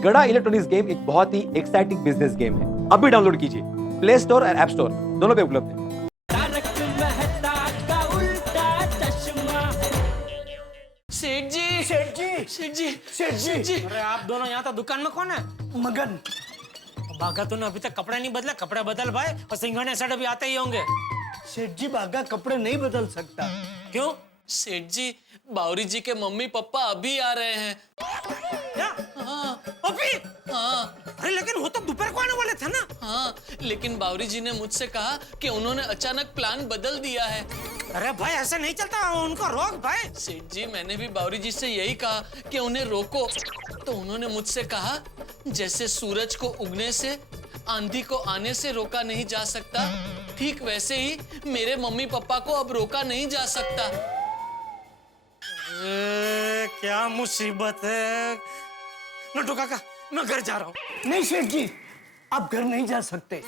गड़ा electronics game एक बहुत ही एक्साइटिंग बिजनेस गेम है। अभी डाउनलोड कीजिए, प्ले स्टोर और ऐप स्टोर दोनों पे उपलब्ध है। सेठ जी, सेठ जी, सेठ जी, सेठ जी। अरे आप दोनों यहाँ तो दुकान में कौन है? मगन। भागा तूने अभी तक कपड़े नहीं बदले, कपड़े बदल भाई, और सिंघानिया सेठ अभी आते ही होंगे। सेठ जी भागा कपड़े नहीं बदल सकता। क्यों? सेठ जी, बावरी जी के मम्मी पापा अभी आ रहे हैं। क्या? हाँ। अभी? हाँ। अरे लेकिन वो तो दोपहर को आने वाले थे ना। हाँ, लेकिन बावरी जी ने मुझसे कहा कि उन्होंने अचानक प्लान बदल दिया है। अरे भाई ऐसे नहीं चलता, उनको रोक भाई। सेठ जी, मैंने भी बावरी जी से यही कहा कि उन्हें रोको, तो उन्होंने मुझसे कहा जैसे सूरज को उगने से, आंधी को आने से रोका नहीं जा सकता, ठीक वैसे ही मेरे मम्मी पापा को अब रोका नहीं जा सकता। क्या मुसीबत है। नटू काका, मैं घर जा रहा हूँ। नहीं सेठ जी, आप घर नहीं जा सकते।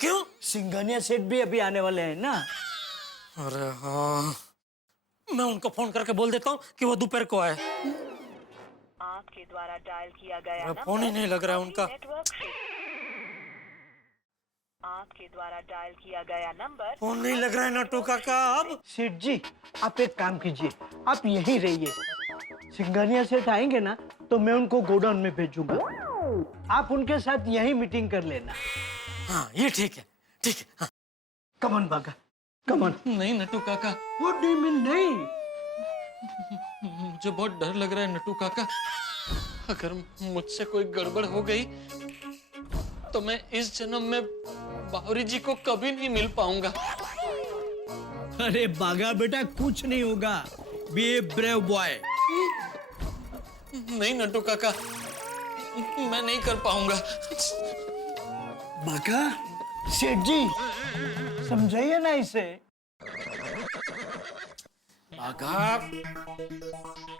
क्यों? सिंघानिया सेठ भी अभी आने वाले हैं ना। अरे हाँ, मैं उनको फोन करके बोल देता हूँ कि वो दोपहर को आए। आपके द्वारा डायल किया गया अरे फोन ही नहीं लग रहा है उनका। आपके द्वारा डायल किया गया नंबर फोन नहीं लग रहा है नटू काका अब। सेठ जी, आप एक काम कीजिए, आप यहीं रहिए। सिंघानिया सेठ आएंगे ना तो मैं उनको गोडाउन में भेजूंगा। आप उनके साथ यहीं मीटिंग कर लेना। हाँ ये ठीक है, ठीक है। हाँ। कमन भागा, कमन। नहीं नटू काका, व्हाट डू यू मीन नहीं? मुझे बहुत डर लग रहा है नटू काका। अगर मुझसे कोई गड़बड़ हो गई तो मैं इस जन्म में बावरी जी को कभी नहीं मिल पाऊंगा। अरे बागा बेटा, कुछ नहीं होगा। Be a brave boy. नहीं नटू काका, मैं नहीं कर पाऊंगा। बागा, सेठ जी समझाइए ना इसे। बागा,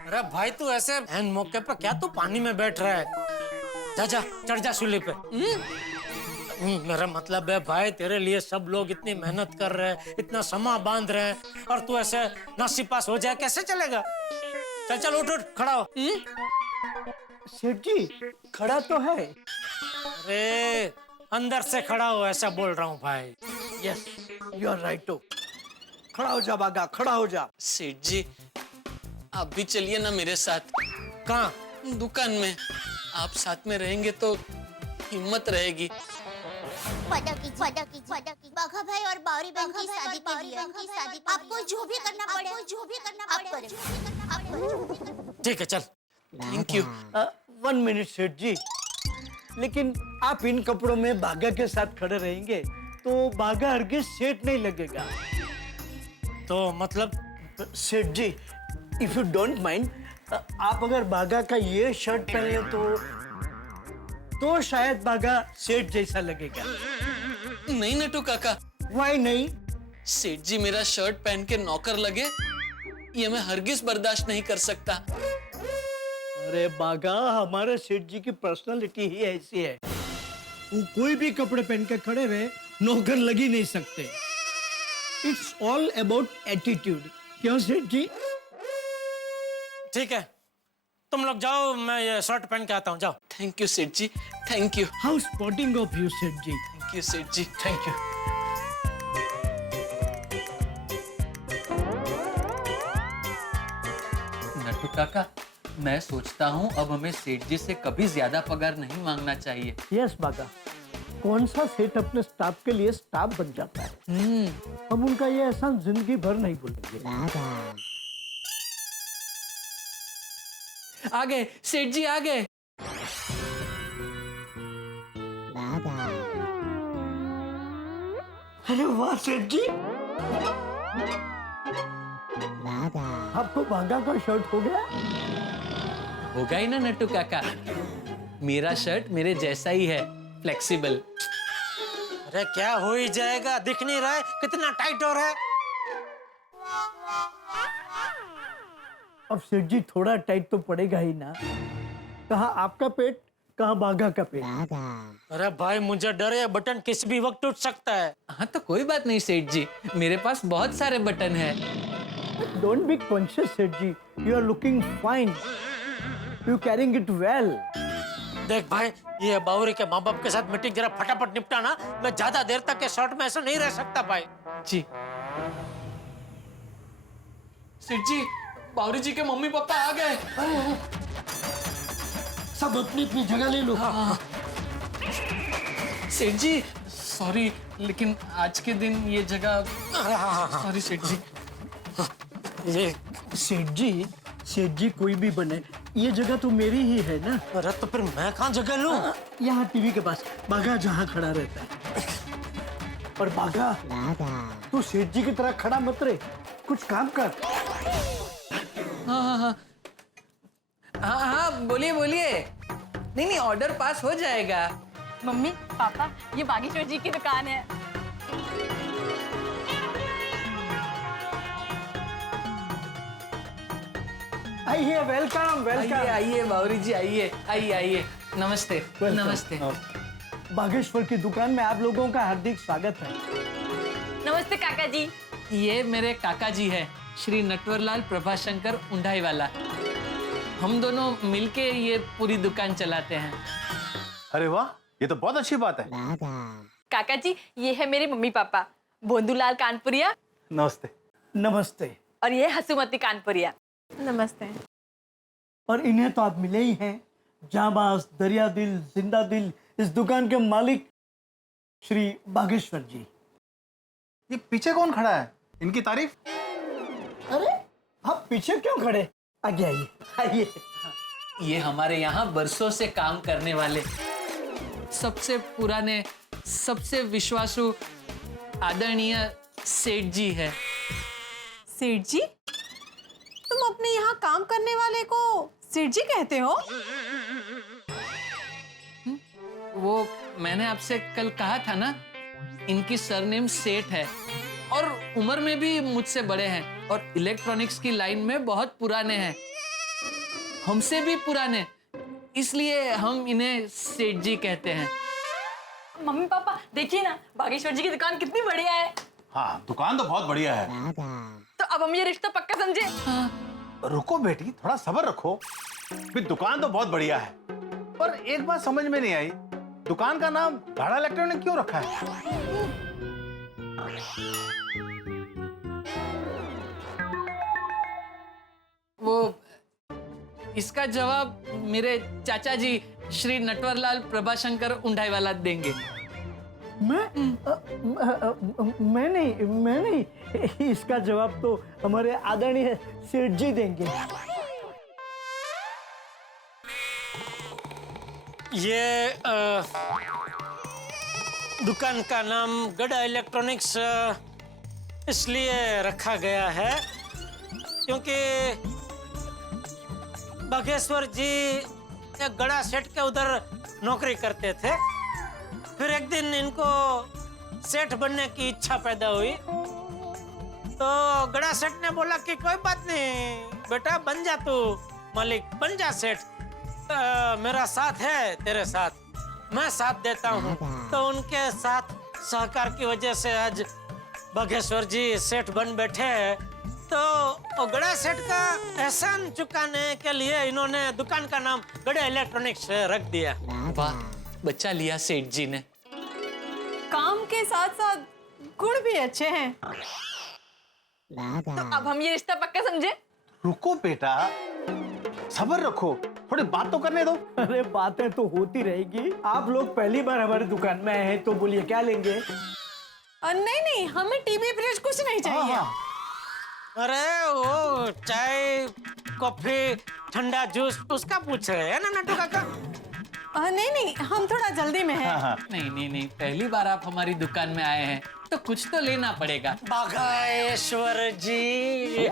अरे भाई तू ऐसे एन मौके पर क्या तू पानी में बैठ रहा है? जा जा, चढ़ जा सूली पे। मेरा मतलब है भाई, तेरे लिए सब लोग इतनी मेहनत कर रहे हैं, इतना समा बांध रहे हैं, और तू ऐसे नासी पास हो जाए, कैसे चलेगा? चल चल, उठ उठ, खड़ा हो। सेठ जी खड़ा तो है। अरे अंदर से खड़ा हो, ऐसा बोल रहा हूँ भाई। Yes, you are right. खड़ा हो जा बागा, खड़ा हो जा। सेठ जी, आप भी चलिए ना मेरे साथ। कहाँ? दुकान में। आप साथ में रहेंगे तो हिम्मत रहेगी। पटाकी बाघा भाई और बावरी बहन की शादी के लिए आपको जो भी करना पड़े आप करें। ठीक है, चल। Thank you. 1 मिनट सेठ जी, लेकिन आप इन कपड़ों में बागा के साथ खड़े रहेंगे तो बागा हरगिज सेठ नहीं लगेगा। तो मतलब? सेठ जी, इफ यू डोंट माइंड, आप अगर बागा का ये शर्ट पहन ले तो शायद बागा सेठ जैसा लगेगा। नहीं नटू काका। वाई नहीं? सेठ जी मेरा शर्ट पहन के नौकर लगे, ये मैं हरगिज बर्दाश्त नहीं कर सकता। अरे बागा, हमारे सेठ जी की पर्सनालिटी ही ऐसी है, वो कोई भी कपड़े पहन के खड़े रहे, नौकर लग ही नहीं सकते। It's all about attitude. क्यों सेठ जी? ठीक है, तुम लोग जाओ, मैं ये शर्ट पहन के आता हूँ, जाओ। Thank you Seth ji, thank you. How sporting of you Seth ji. Thank you Seth ji, thank you. Nattu काका, मैं सोचता हूँ अब हमें सेठ जी से कभी ज्यादा पगार नहीं मांगना चाहिए। यस बागा, कौन सा सेठ अपने स्टाफ के लिए स्टाफ बन जाता है? हम उनका ये एहसान जिंदगी भर नहीं भूलेंगे। आ गए सेठ जी, आ गए। अरे वाह सेठ जी, आपको बागा का शर्ट हो गया? होगा ही ना नट्टू काका, मेरा शर्ट मेरे जैसा ही है, फ्लेक्सिबल। अरे क्या हो ही जाएगा, दिख नहीं रहा है कितना टाइट हो रहा है। अब सेठ जी थोड़ा टाइट तो पड़ेगा ही ना। कहाँ आपका पेट, कहाँ बागा का पेट। अरे भाई मुझे डर है, बटन किस भी वक्त टूट सकता है। हाँ तो कोई बात नहीं सेठ जी, मेरे पास बहुत सारे बटन हैं। Don't be conscious, सेठ जी। You are looking fine. You carrying it well. देख भाई, ये बावरी के माँ बाप के साथ मीटिंग जरा फटाफट निपटाना। मैं ज्यादा देर तक के शॉर्ट में ऐसा नहीं रह सकता भाई। जी सेठ जी, बावरी जी के मम्मी पापा आ गए। सब अपनी अपनी जगह ले लो। सेठ जी सॉरी, लेकिन आज के दिन ये जगह, सॉरी सेठ जी। ये सेठ जी कोई भी बने, ये जगह तो मेरी ही है ना। अरे तो फिर मैं कहाँ जगह लूं? यहाँ टीवी के पास बागा जहाँ खड़ा रहता है। और बागा, तू सेठ जी की तरह खड़ा मत रहे, कुछ काम कर। हाँ, बोलिए बोलिए। नहीं, ऑर्डर पास हो जाएगा। मम्मी पापा, ये बागेश्वर जी की दुकान है। आइए, वेलकम वेलकम। आइए बावरी जी, आइए। नमस्ते। नमस्ते। बागेश्वर की दुकान में आप लोगों का हार्दिक स्वागत है। नमस्ते काका जी। ये मेरे काका जी है, श्री नटवरलाल प्रभाशंकर उंडाई वाला। हम दोनों मिलके ये पूरी दुकान चलाते हैं। अरे वाह, ये तो बहुत अच्छी बात है। काका जी, ये है मेरे मम्मी पापा, बोंदूलाल कानपुरिया। नमस्ते। नमस्ते। और ये हसुमती कानपुरिया। नमस्ते। और इन्हें तो आप मिले ही हैं, जाबाज, दरिया दिल, जिंदा दिल, इस दुकान के मालिक श्री बागेश्वर जी। ये पीछे कौन खड़ा है? इनकी तारीफ। अरे आप पीछे क्यों खड़े? आगे आइए, आइए। ये हमारे यहाँ बरसों से काम करने वाले सबसे पुराने, सबसे विश्वासु, आदरणीय सेठ जी है। सेठ जी? तुम अपने यहाँ काम करने वाले को सेठ जी कहते हो? वो मैंने आपसे कल कहा था ना, इनकी सरनेम सेठ है और उम्र में भी मुझसे बड़े हैं और इलेक्ट्रॉनिक्स की लाइन में बहुत पुराने हैं, हमसे भी पुराने, इसलिए हम इन्हें सेठ जी कहते हैं। मम्मी पापा देखिए ना, बागेश्वर जी की दुकान कितनी बढ़िया है। हाँ, दुकान तो बहुत बढ़िया है। तो अब हम ये रिश्ता पक्का समझे। रुको बेटी, थोड़ा सब्र रखो। भी दुकान तो बहुत बढ़िया है, पर एक बात समझ में नहीं आई, दुकान का नाम गाड़ा इलेक्ट्रॉनिक क्यों रखा है? वो इसका जवाब मेरे चाचा जी श्री नटवरलाल प्रभाशंकर उंडाई वाला देंगे। मैं नहीं, इसका जवाब तो हमारे आदरणीय सेठ जी देंगे। ये दुकान का नाम गड़ा इलेक्ट्रॉनिक्स इसलिए रखा गया है क्योंकि बागेश्वर जी एक गड़ा सेठ के उधर नौकरी करते थे। फिर एक दिन इनको सेठ बनने की इच्छा पैदा हुई, तो गड़ा सेठ ने बोला कि कोई बात नहीं बेटा, बन जा तू मालिक, बन जा सेठ, मेरा साथ है तेरे साथ, मैं साथ देता हूँ। तो उनके साथ सहकार की वजह से आज बागेश्वर जी सेठ बन बैठे हैं। तो गड़ा सेठ का एहसान चुकाने के लिए इन्होंने दुकान का नाम गड़ा इलेक्ट्रॉनिक्स रख दिया। वाह, बच्चा लिया सेठ जी ने। काम के साथ साथ गुण भी अच्छे हैं। तो अब हम ये रिश्ता पक्का समझे। रुको बेटा, सब्र रखो, थोड़ी बात तो करने दो। अरे बातें तो होती रहेगी। आप लोग पहली बार हमारी दुकान में आए हैं, तो बोलिए क्या लेंगे? नहीं, हमें टीवी फ्रिज कुछ नहीं चाहिए। हाँ। अरे वो चाय, कॉफी, ठंडा जूस उसका पूछ रहे हैं ना नट्टू काका? नहीं, हम थोड़ा जल्दी में हैं। नहीं, पहली बार आप हमारी दुकान में आए हैं तो कुछ तो लेना पड़ेगा। बागेश्वर जी,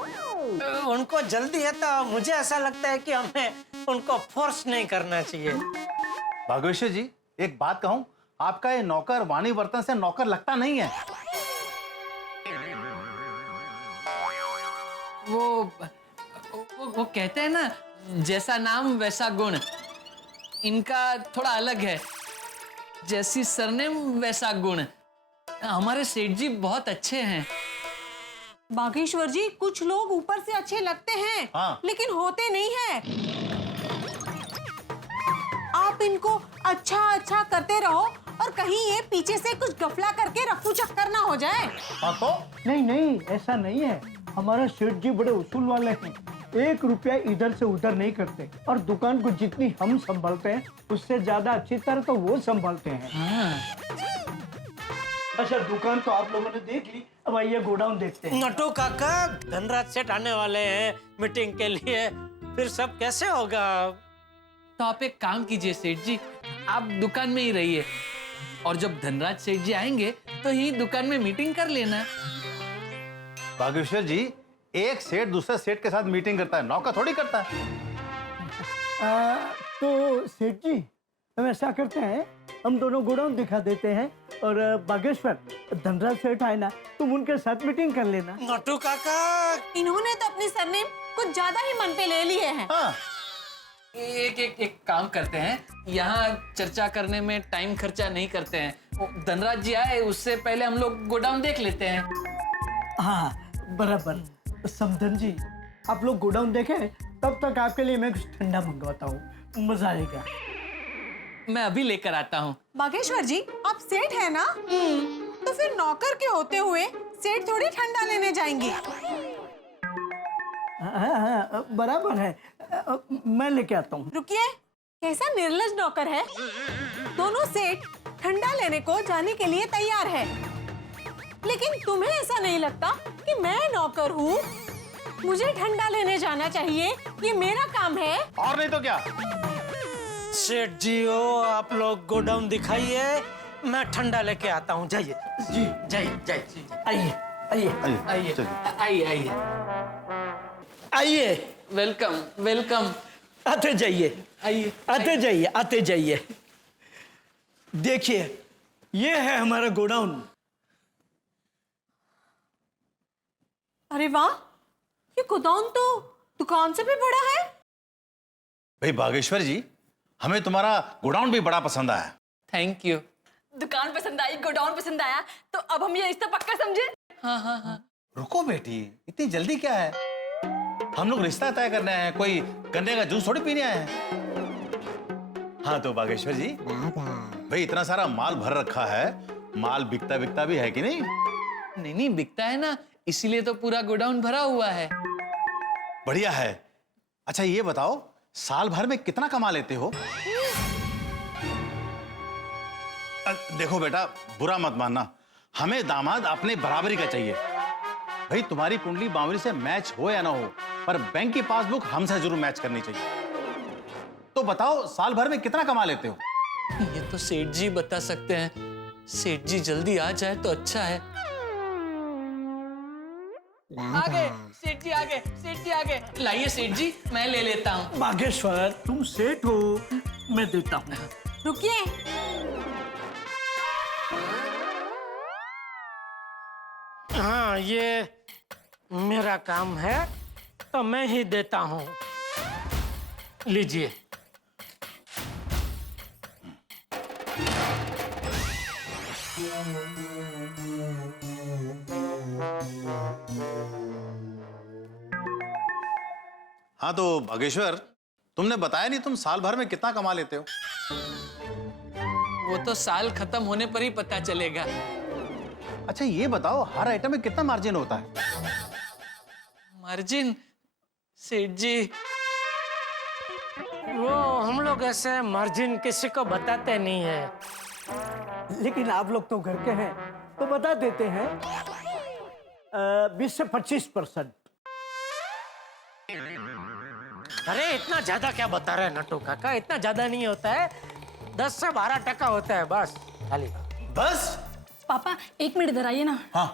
उनको जल्दी है तो मुझे ऐसा लगता है कि हमें उनको फोर्स नहीं करना चाहिए। बागेश्वर जी, एक बात कहूं, आपका ये नौकर वाणी बर्तन से नौकर लगता नहीं है। वो कहते हैं ना, जैसा नाम वैसा गुण, इनका थोड़ा अलग है। जैसी सरनेम वैसा गुण। हमारे सेठ जी बहुत अच्छे हैं। बागेश्वर जी, कुछ लोग ऊपर से अच्छे लगते हैं, हाँ। लेकिन होते नहीं हैं। आप आप इनको अच्छा अच्छा करते रहो और कहीं ये पीछे से कुछ गफला करके रफू चक्कर ना हो जाए। हाँ तो नहीं नहीं, ऐसा नहीं है। हमारा सेठ जी बड़े उसूल वाले हैं, 1 रुपया इधर से उधर नहीं करते और दुकान को जितनी हम संभालते हैं उससे ज्यादा अच्छी तरह तो वो संभालते हैं। अच्छा, दुकान तो आप लोगों ने देख ली, अब आइए गोडाउन देखते हैं। नटू काका, धनराज सेठ आने वाले हैं मीटिंग के लिए, फिर सब कैसे होगा? तो आप एक काम कीजिए सेठ जी, आप दुकान में ही रहिए और जब धनराज सेठ जी आएंगे तो यही दुकान में मीटिंग कर लेना। बागेश्वर जी, एक सेठ दूसरे सेठ के साथ मीटिंग करता है, नौकर थोड़ी करता है। तो सेठ जी, हम ऐसा करते हैं, हम दोनों गोडाउन दिखा देते हैं और बागेश्वर, धनराज सेठ आए ना, तुम उनके साथ मीटिंग कर लेना। नटू काका, इन्होंने तो अपनी सरनेम कुछ ज्यादा ही मन पे ले लिए हैं। हाँ, एक काम करते हैं, यहाँ चर्चा करने में टाइम खर्चा नहीं करते हैं। धनराज जी आए उससे पहले हम लोग गोडाउन देख लेते हैं। हाँ बराबर। समधन जी, आप लोग गोडाउन देखें, तब तक आपके लिए मैं कुछ ठंडा मंगवाता हूँ, मजा आएगा। मैं अभी लेकर आता हूँ। बागेश्वर जी, आप सेठ है ना? तो फिर नौकर के होते हुए सेठ थोड़ी ठंडा लेने जाएंगे। हाँ, बराबर है, मैं लेके आता हूँ। रुकिए, कैसा निर्लज नौकर है। दोनों सेठ ठंडा लेने को जाने के लिए तैयार है, लेकिन तुम्हें ऐसा नहीं लगता कि मैं नौकर हूँ, मुझे ठंडा लेने जाना चाहिए, ये मेरा काम है। और नहीं तो क्या। सेठ जी हो, आप लोग गोडाउन दिखाइए, मैं ठंडा लेके आता हूँ। जाइए जी, जाइए जाइए। आइए आइए आइए चलिए। आइए आइए, आइए, वेलकम वेलकम। आते जाइए, आइए आते जाइए, आते जाइए। देखिए, ये है हमारा गोडाउन। अरे वाह, ये गोदाम तो दुकान से भी बड़ा है। भाई बागेश्वर जी, हमें तुम्हारा गोडाउन भी बड़ा पसंद आया। Thank you. दुकान पसंद आई, गोडाउन पसंद आया, तो अब हम ये रिश्ता पक्का समझे। हाँ हाँ हाँ। रुको बेटी, इतनी जल्दी क्या है? हम लोग रिश्ता तय करने आए हैं, कोई गन्ने का जूस थोड़ी पीने आए हैं। हाँ तो बागेश्वर जी, भाई इतना सारा माल भर रखा है, माल बिकता बिकता भी है कि नहीं? नहीं बिकता है ना, इसीलिए तो पूरा गोडाउन भरा हुआ है। बढ़िया है। अच्छा ये बताओ, साल भर में कितना कमा लेते हो? देखो बेटा, बुरा मत मानना, हमें दामाद अपने बराबरी का चाहिए। भाई तुम्हारी कुंडली बावरी से मैच हो या ना हो, पर बैंक की पासबुक हमसे जरूर मैच करनी चाहिए। तो बताओ, साल भर में कितना कमा लेते हो? ये तो सेठ जी बता सकते हैं, सेठ जी जल्दी आ जाए तो अच्छा है। आगे सेठ जी, आगे सेठ जी, आगे लाइए सेठ जी, मैं ले लेता हूँ। बागेश्वर, तुम सेठ हो, मैं देता हूँ। रुकिए, हाँ, ये मेरा काम है तो मैं ही देता हूँ। लीजिए। हाँ तो बागेश्वर, तुमने बताया नहीं तुम साल भर में कितना कमा लेते हो? वो तो साल खत्म होने पर ही पता चलेगा। अच्छा ये बताओ, हर आइटम में कितना मार्जिन होता है? मार्जिन सेठ जी, वो हम लोग ऐसे मार्जिन किसी को बताते नहीं है। लेकिन आप लोग तो घर के हैं, तो बता देते हैं, 20 से 25%। अरे इतना ज्यादा क्या बता रहे हैं नटू काका, इतना ज्यादा नहीं होता है, 10 से 12% होता है बस, खाली। बस? पापा 1 मिनट इधर आइए ना। हाँ।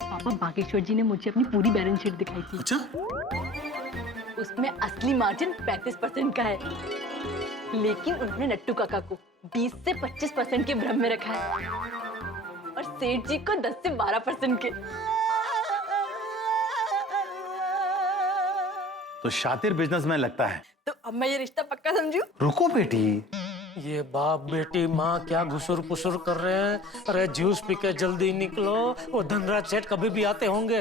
पापा, बागेश्वर जी ने मुझे अपनी पूरी बैलेंस शीट दिखाई थी। अच्छा? उसमें असली मार्जिन 35% का है, लेकिन उन्होंने नट्टू काका को 20 से 25% के भ्रम में रखा है और सेठ जी को 10 से 12% के। तो शातिर बिजनेसमैन लगता है। तो अब मैं ये रिश्ता पक्का समझूं? रुको बेटी, ये बाप बेटी माँ क्या घुसुर पुसुर कर रहे हैं। अरे जूस पी के जल्दी निकलो, वो धनराज सेठ कभी भी आते होंगे।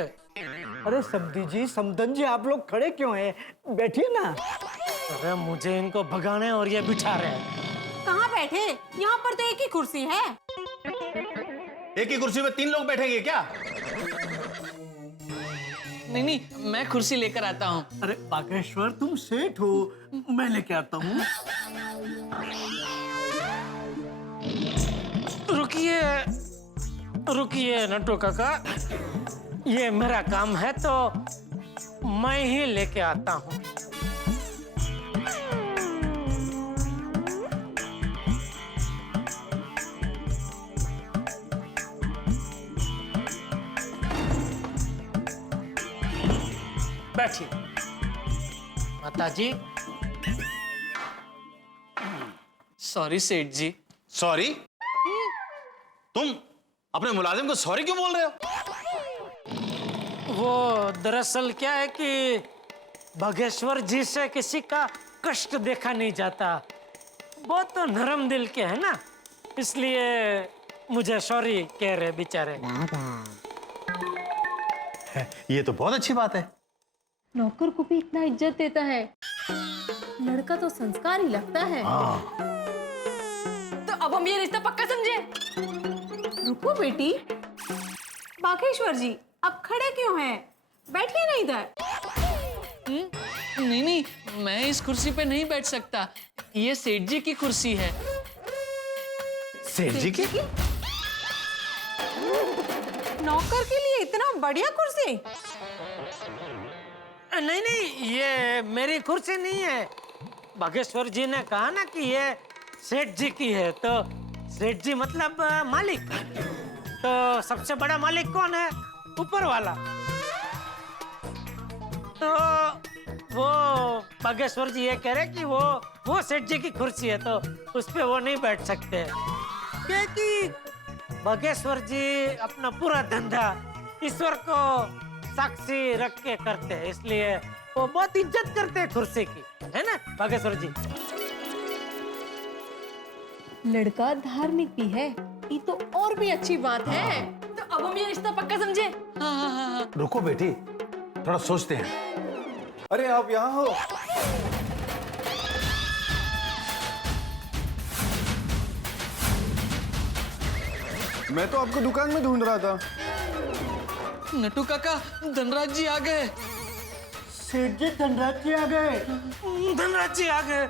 अरे समधी जी, समधन जी, आप लोग खड़े क्यों हैं? बैठिए ना। अरे मुझे इनको भगाने और ये बिठा रहे हैं। बैठे, यहाँ पर तो एक ही कुर्सी है। एक ही कुर्सी में 3 लोग बैठेंगे क्या? नहीं नहीं, मैं कुर्सी लेकर आता हूँ। अरे बागेश्वर, तुम सेठ हो, मैं लेके आता हूँ। रुकिए रुकिए नट्टू काका, ये मेरा काम है तो मैं ही लेके आता हूँ। बैठिए माताजी। सॉरी सेठ जी। सॉरी? तुम अपने मुलाजिम को सॉरी क्यों बोल रहे हो? वो दरअसल क्या है कि बागेश्वर जी से किसी का कष्ट देखा नहीं जाता, बहुत तो नरम दिल के है ना, इसलिए मुझे सॉरी कह रहे बेचारे। ये तो बहुत अच्छी बात है। नौकर को भी इतना इज्जत देता है, लड़का तो संस्कारी लगता है। तो अब हम ये रिश्ता पक्का समझे। रुको बेटी, बागेश्वर जी अब खड़े क्यों हैं? बैठिए ना इधर। नहीं नहीं, मैं इस कुर्सी पे नहीं बैठ सकता, ये सेठ जी की कुर्सी है। सेठ जी की? नौकर के लिए इतना बढ़िया कुर्सी? नहीं नहीं, ये मेरी कुर्सी नहीं है। बागेश्वर जी ने कहा ना कि ये सेठ जी की है, तो सेठ जी मतलब मालिक। तो सबसे बड़ा मालिक कौन है? ऊपर वाला। तो वो बागेश्वर जी ये कह रहे कि वो सेठ जी की कुर्सी है, तो उस पे वो नहीं बैठ सकते, क्योंकि बागेश्वर जी अपना पूरा धंधा ईश्वर को साक्षी रख के करते हैं, इसलिए वो बहुत इज्जत करते हैं कुर्सी की, है ना बागेश्वर जी? लड़का धार्मिक भी है, ये तो और भी अच्छी बात है। तो अब हम ये रिश्ता पक्का समझे। हाँ। रुको बेटी, थोड़ा सोचते हैं। अरे आप यहाँ हो? मैं तो आपको दुकान में ढूंढ रहा था। नट्टू काका, धनराज जी आ गए। सेठ जी धनराज जी आ गए। धनराज जी आ गए।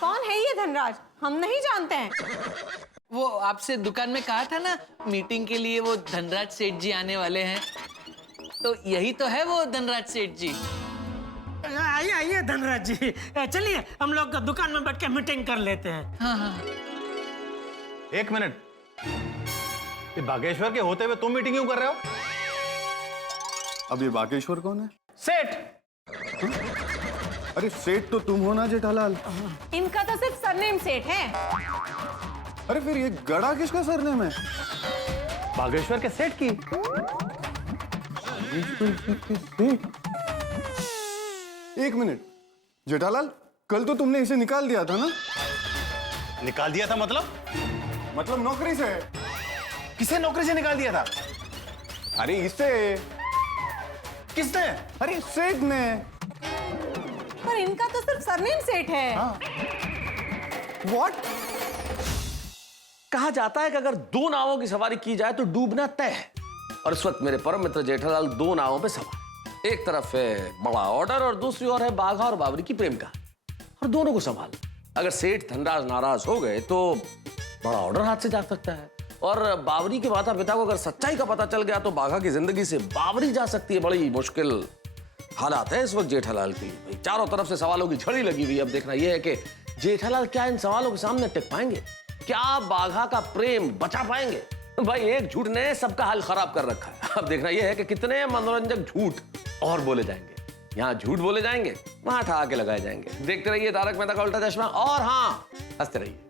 कौन है ये धनराज? हम नहीं जानते हैं। वो आपसे दुकान में कहा था ना, मीटिंग के लिए वो धनराज सेठ जी आने वाले हैं, तो यही तो है वो धनराज सेठ जी। आइए आइए धनराज जी, चलिए हम लोग दुकान में बैठ के मीटिंग कर लेते हैं। हाँ। एक मिनट, ये बागेश्वर के होते हुए तुम मीटिंग क्यों कर रहे हो? अब ये बागेश्वर कौन है? सेठ। अरे सेठ तो तुम हो ना जेठालाल। इनका तो सिर्फ सरनेम सेठ है। अरे फिर ये गड़ा किसका सरनेम है? बागेश्वर के सेठ की। एक मिनट जेठालाल, कल तो तुमने इसे निकाल दिया था ना? निकाल दिया था मतलब नौकरी से? किसे नौकरी से निकाल दिया था? अरे इससे। किसने? अरे सेठ ने। पर इनका तो सिर्फ सरनेम सेठ है। व्हाट? कहा जाता है कि अगर 2 नावों की सवारी की जाए तो डूबना तय है, और इस वक्त मेरे परम मित्र जेठालाल 2 नावों पे सवार। एक तरफ है बड़ा ऑर्डर और दूसरी ओर है बाघा और बावरी की प्रेम का, और दोनों को संभाल। अगर सेठ धनराज नाराज हो गए तो बड़ा ऑर्डर हाथ से जा सकता है, और बावरी के माता पिता को अगर सच्चाई का पता चल गया तो बाघा की जिंदगी से बावरी जा सकती है। बड़ी मुश्किल हालात है इस वक्त जेठालाल की। चारों तरफ से सवालों की झड़ी लगी हुई। अब देखना यह है कि जेठालाल क्या इन सवालों के सामने टिक पाएंगे, क्या बाघा का प्रेम बचा पाएंगे। भाई एक झूठ ने सबका हाल खराब कर रखा है। अब देखना यह है कि कितने मनोरंजक झूठ और बोले जाएंगे। यहाँ झूठ बोले जाएंगे, वहां ठहा के लगाए जाएंगे। देखते रहिए तारक मेहता का उल्टा चश्मा, और हाँ, हंसते रहिए।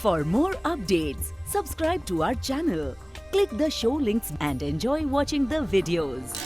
For more updates, subscribe to our channel, click the show links and enjoy watching the videos.